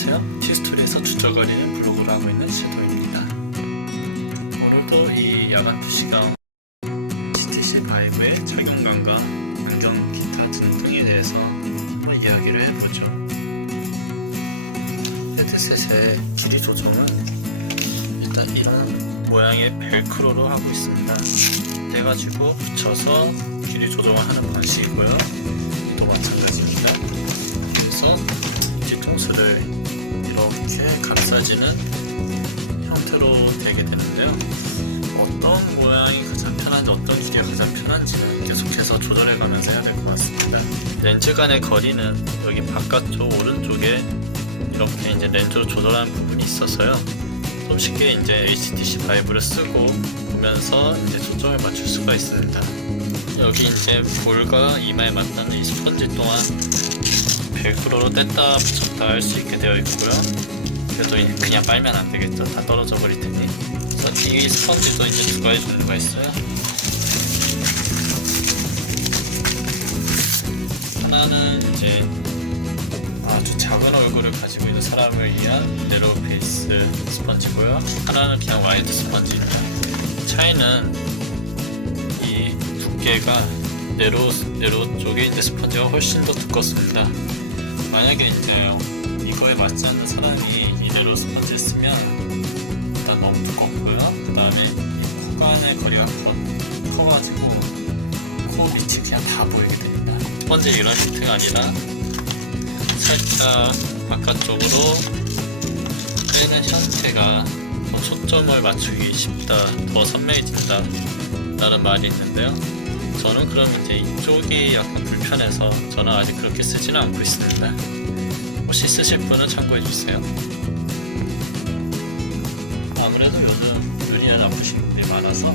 안녕하세요. 티스토리에서 주저거리는 블로그를 하고 있는 섀도우입니다. 오늘도 이 야간 2시간 GTC5의 착용감과 안경 기타 등등에 대해서 한번 이야기를 해보죠. 헤드셋의 길이 조정은 일단 이런 모양의 벨크로로 하고 있습니다. 떼가지고 붙여서 길이 조정을 하는 방식이고요. 또 마찬가지입니다. 그래서 뒤통수를 이렇게 감싸지는 형태로 되게 되는데요. 어떤 모양이 가장 편한지 어떤 길이가 가장 편한지는 계속해서 조절해가면서 해야 될 것 같습니다. 렌즈 간의 거리는 여기 바깥쪽 오른쪽에 이렇게 이제 렌즈로 조절하는 부분이 있어서요. 좀 쉽게 이제 HTC 바이브를 쓰고 보면서 이제 초점을 맞출 수가 있습니다. 여기 이제 볼과 이마에 맞닿는 이 스펀지 또한 벨크로로 뗐다 붙였다 할 수 있게 되어 있고요. 그래도 그냥 빨면 안 되겠죠. 다 떨어져 버릴 테니. 그래서 이 스펀지도 이제 두 가지 종류가 있어요. 하나는 이제 아주 작은 얼굴을 가지고 있는 사람을 위한 네로우 페이스 스펀지고요. 하나는 그냥 와이드 스펀지입니다. 차이는 이 두께가 네로 네로 쪽에 이제 스펀지가 훨씬 더 두껍습니다. 만약에 이제 이거에 맞지 않는 사람이 이 네로 스펀지를 쓰면 일단 너무 두껍고요. 그 다음에 이 코간의 거리가 커, 커가지고 코 밑이 그냥 다 보이게 됩니다. 스펀지 이런 형태가 아니라 살짝 바깥쪽으로 뜨는 형태가 더 초점을 맞추기 쉽다, 더 선명해진다 라는 말이 있는데요. 저는 그럼 이제 이쪽이 약간 불편해서 저는 아직 그렇게 쓰지는 않고 있습니다. 혹시 쓰실 분은 참고해 주세요. 아무래도 요즘 눈이 아프신 분들이 많아서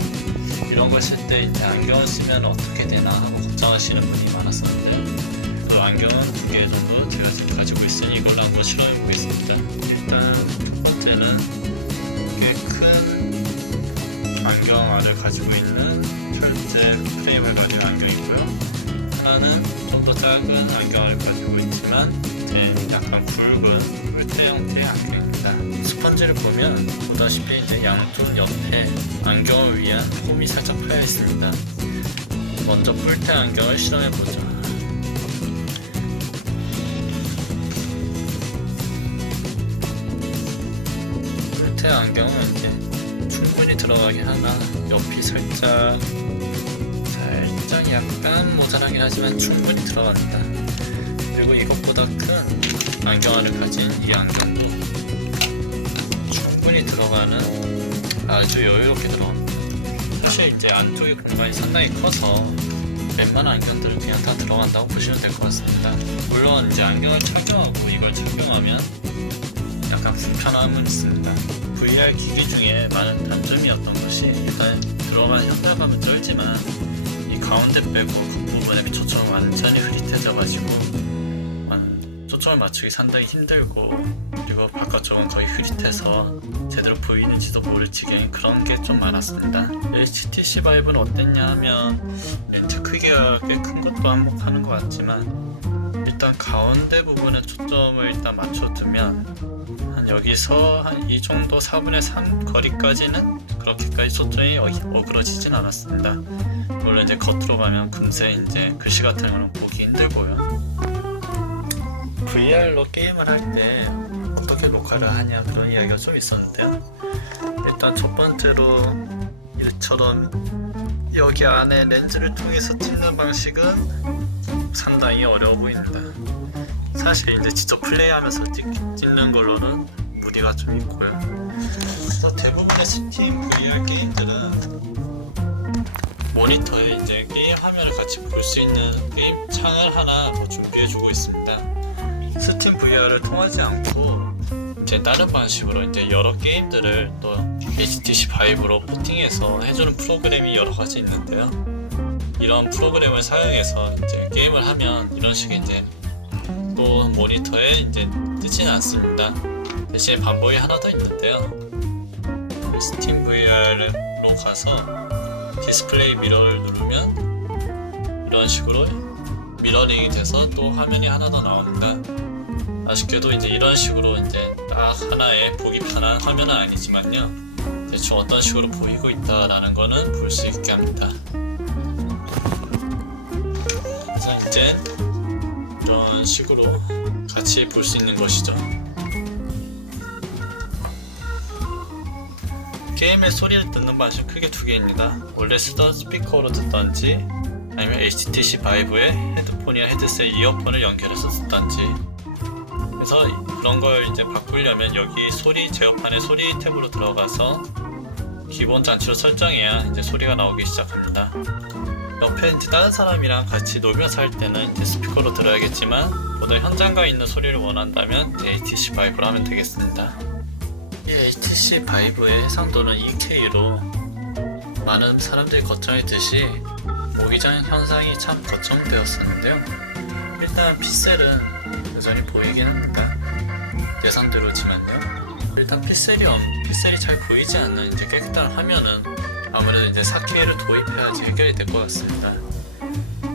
이런 걸 쓸 때 안경을 쓰면 어떻게 되나 하고 걱정하시는 분이 많았었는데요. 그 안경은 두 개 정도 제가 지금 가지고 있으니 이걸로 한번 실험해 보겠습니다. 일단 첫 번째는 꽤 큰 안경 알을 가지고 있는 철제 프레임을 가진 안경이고요. 하나는 좀 더 작은 안경을 가지고 있지만 이제 약간 굵은 뿔테 형태의 안경입니다. 스펀지를 보면 보다시피 이제 양쪽 옆에 안경을 위한 홈이 살짝 파여 있습니다. 먼저 뿔테 안경을 실험해 보죠. 뿔테 안경은 이제 충분히 들어가게 하나 옆이 살짝 살짝 약간 모자라긴 하지만 충분히 들어갑니다. 그리고 이것보다 큰 안경알을 가진 이 안경도 충분히 들어가는 아주 여유롭게 들어갑니다. 사실 이제 안쪽의 공간이 상당히 커서 웬만한 안경들은 그냥 다 들어간다고 보시면 될 것 같습니다. 물론 이제 안경을 착용하고 이걸 착용하면 약간 불편함은 있습니다. VR 기기 중에 많은 단점이었던 것이 일단 들어간 현장감은 쩔지만 이 가운데 빼고 겉부분에 초점이 완전히 흐릿해져가지고 완- 초점을 맞추기 상당히 힘들고 그리고 바깥쪽은 거의 흐릿해서 제대로 보이는지도 모를 지경인 그런 게 좀 많았습니다. HTC 바이브는 어땠냐 하면 렌즈 크기가 꽤 큰 것도 한몫하는 것 같지만 일단 가운데 부분에 초점을 일단 맞춰두면 한 여기서 한 이 정도 4분의 3 거리까지는 그렇게까지 초점이 어- 어그러지진 않았습니다. 물론 이제 겉으로 가면 금세 이제 글씨 같은 거는 보기 힘들고요. VR로 게임을 할 때 어떻게 녹화를 하냐 그런 이야기가 좀 있었는데요. 일단 첫 번째로 이처럼 여기 안에 렌즈를 통해서 찍는 방식은 상당히 어려워 보입니다. 사실 이제 직접 플레이하면서 찍, 찍는 걸로는 무리가 좀 있고요. 그래서 대부분의 스팀 VR 게임들은 모니터에 이제 게임 화면을 같이 볼 수 있는 게임 창을 하나 더 준비해 주고 있습니다. 스팀 VR을 통하지 않고 이제 다른 방식으로 이제 여러 게임들을 또 HTC 바이브로 포팅해서 해주는 프로그램이 여러 가지 있는데요. 이런 프로그램을 사용해서 이제 게임을 하면 이런 식의 이제 또 모니터에 이제 뜨지는 않습니다. 대신에 방법이 하나 더 있는데요. 스팀 VR로 가서 디스플레이 미러를 누르면 이런 식으로 미러링이 돼서 또 화면이 하나 더 나옵니다. 아쉽게도 이제 이런 식으로 이제 딱 하나의 보기 편한 화면은 아니지만요. 대충 어떤 식으로 보이고 있다라는 거는 볼 수 있게 합니다. 그래서 이제 이런 식으로 같이 볼 수 있는 것이죠. 게임의 소리를 듣는 방식 크게 두 개입니다. 원래 쓰던 스피커로 듣던지 아니면 HTC 바이브에 헤드폰이나 헤드셋 이어폰을 연결해서 듣던지 그래서 그런 걸 이제 바꾸려면 여기 소리 제어판의 소리 탭으로 들어가서 기본 장치로 설정해야 이제 소리가 나오기 시작합니다. 옆에 이제 다른 사람이랑 같이 놀면서 할 때는 이제 스피커로 들어야겠지만 보다 현장감 있는 소리를 원한다면 HTC 바이브로 하면 되겠습니다. 이 HTC 바이브의 해상도는 2K로 많은 사람들이 걱정했듯이 모기장 현상이 참 걱정되었었는데요. 일단 픽셀은 여전히 보이긴 합니다. 예상대로지만요. 일단 픽셀이 엄, 픽셀이 잘 보이지 않는 이제 깨끗한 화면은 아무래도 이제 4K를 도입해야지 해결이 될 것 같습니다.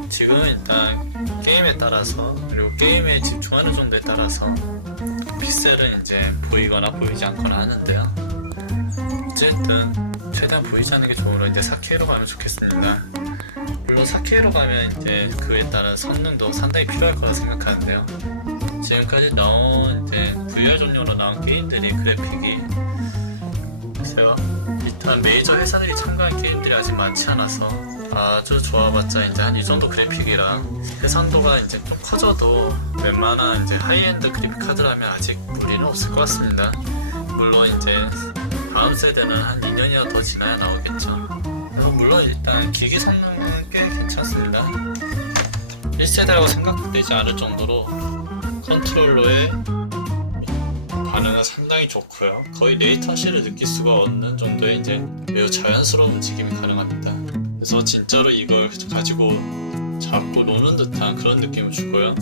지금은 일단 게임에 따라서 그리고 게임에 집중하는 정도에 따라서 픽셀은 이제 보이거나 보이지 않거나 하는데요. 어쨌든 최대한 보이지 않는 게 좋으로 이제 4K로 가면 좋겠습니다. 물론 4K로 가면 이제 그에 따른 성능도 상당히 필요할 거라 생각하는데요. 지금까지 나온 이제 VR 종류로 나온 게임들이 그래픽이 글쎄요 일단 메이저 회사들이 참가한 게임들이 아직 많지 않아서 아주 좋아봤자 이제 한 이 정도 그래픽이라 해상도가 이제 좀 커져도 웬만한 이제 하이엔드 그래픽 카드라면 아직 무리는 없을 것 같습니다. 물론 이제 다음 세대는 한 2년이나 더 지나야 나오겠죠. 어, 물론 일단 기기 성능은 꽤 괜찮습니다. 1세대라고 생각되지 않을 정도로 컨트롤러의 반응은 상당히 좋고요. 거의 레이턴시를 느낄 수가 없는 정도의 이제 매우 자연스러운 움직임이 가능합니다. 그래서 진짜로 이걸 가지고 잡고 노는 듯한 그런 느낌을 주고요.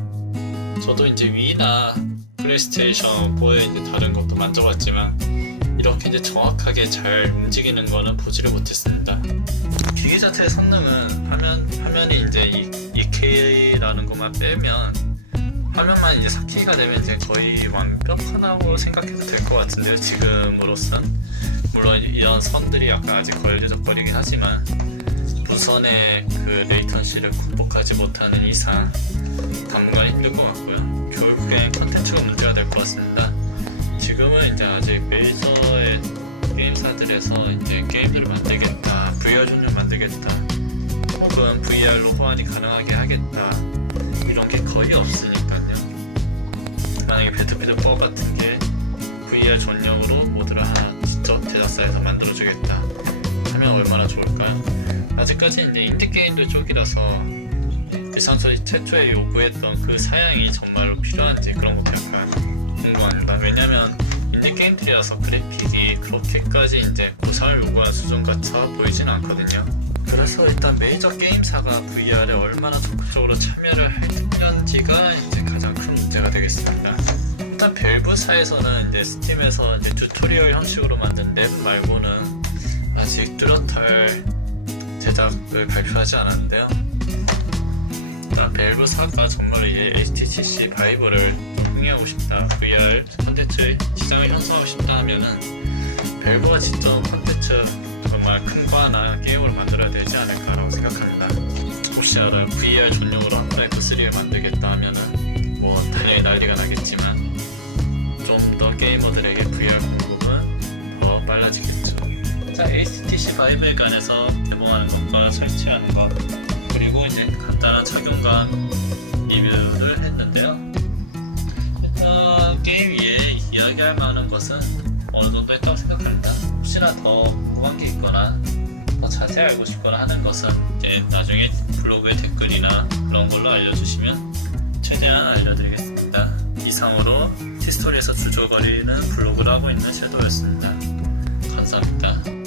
저도 이제 위나 플레이스테이션 4의 이제 다른 것도 만져봤지만 이렇게 이제 정확하게 잘 움직이는 거는 보지를 못했습니다. 기계 자체의 성능은 화면 화면이 이제 2K라는 것만 빼면 화면만 이제 4K가 되면 이제 거의 완벽하다고 생각해도 될 것 같은데요. 지금으로선 물론 이런 선들이 약간 아직 걸리적거리긴 하지만 무선의 그 레이턴시를 극복하지 못하는 이상 당분간 힘들 것 같고요. 결국엔 컨텐츠가 문제가 될 것 같습니다. 지금은 이제 아직 메이저의 게임사들에서 이제 게임들을 만들겠다, VR 종류 만들겠다, 혹은 VR로 호환이 가능하게 하겠다 이런 게 거의 없으니까요. 만약에 배틀필드 4 같은 게 VR 전용으로 모드를 하나 직접 제작사에서 만들어주겠다 하면 얼마나 좋을까요? 아직까지 이제 인디 게임들 쪽이라서 일상소리 최초에 요구했던 그 사양이 정말로 필요한지 그런 것도 약간 궁금합니다. 왜냐면 인디 게임들이라서 그래픽이 그렇게까지 이제 고상을 요구하는 수준 같아 보이지는 않거든요. 그래서 일단 메이저 게임사가 VR에 얼마나 적극적으로 참여를 했는지가 이제 가장 큰 문제가 되겠습니다. 일단 벨브사에서는 이제 스팀에서 이제 튜토리얼 형식으로 만든 랩 말고는 아직 뚜렷할 제작을 발표하지 않았는데요. 아, 벨브사가 정말 이제 HTC 바이브를 흥행하고 싶다, VR 콘텐츠 시장을 형성하고 싶다 하면은 벨브가 직접 콘텐츠 정말 큰 거 하나 게임으로 만들어야 되지 않을까라고 생각합니다. 혹시 알아요? VR 전용으로 한라이프 3를 만들겠다 하면은 뭐 당연히 난리가 나겠지만 좀 더 게이머들에게 자, HTC 바이브에 관해서 개봉하는 것과 설치하는 것 그리고 이제 간단한 착용감 리뷰를 했는데요. 일단 게임 위에 이야기할 만한 것은 어느 정도 했다고 생각합니다. 혹시나 더 궁금한 게 있거나 더 자세히 알고 싶거나 하는 것은 이제 나중에 블로그에 댓글이나 그런 걸로 알려주시면 최대한 알려드리겠습니다. 이상으로 티스토리에서 주저거리는 블로그를 하고 있는 섀도우였습니다. 감사합니다.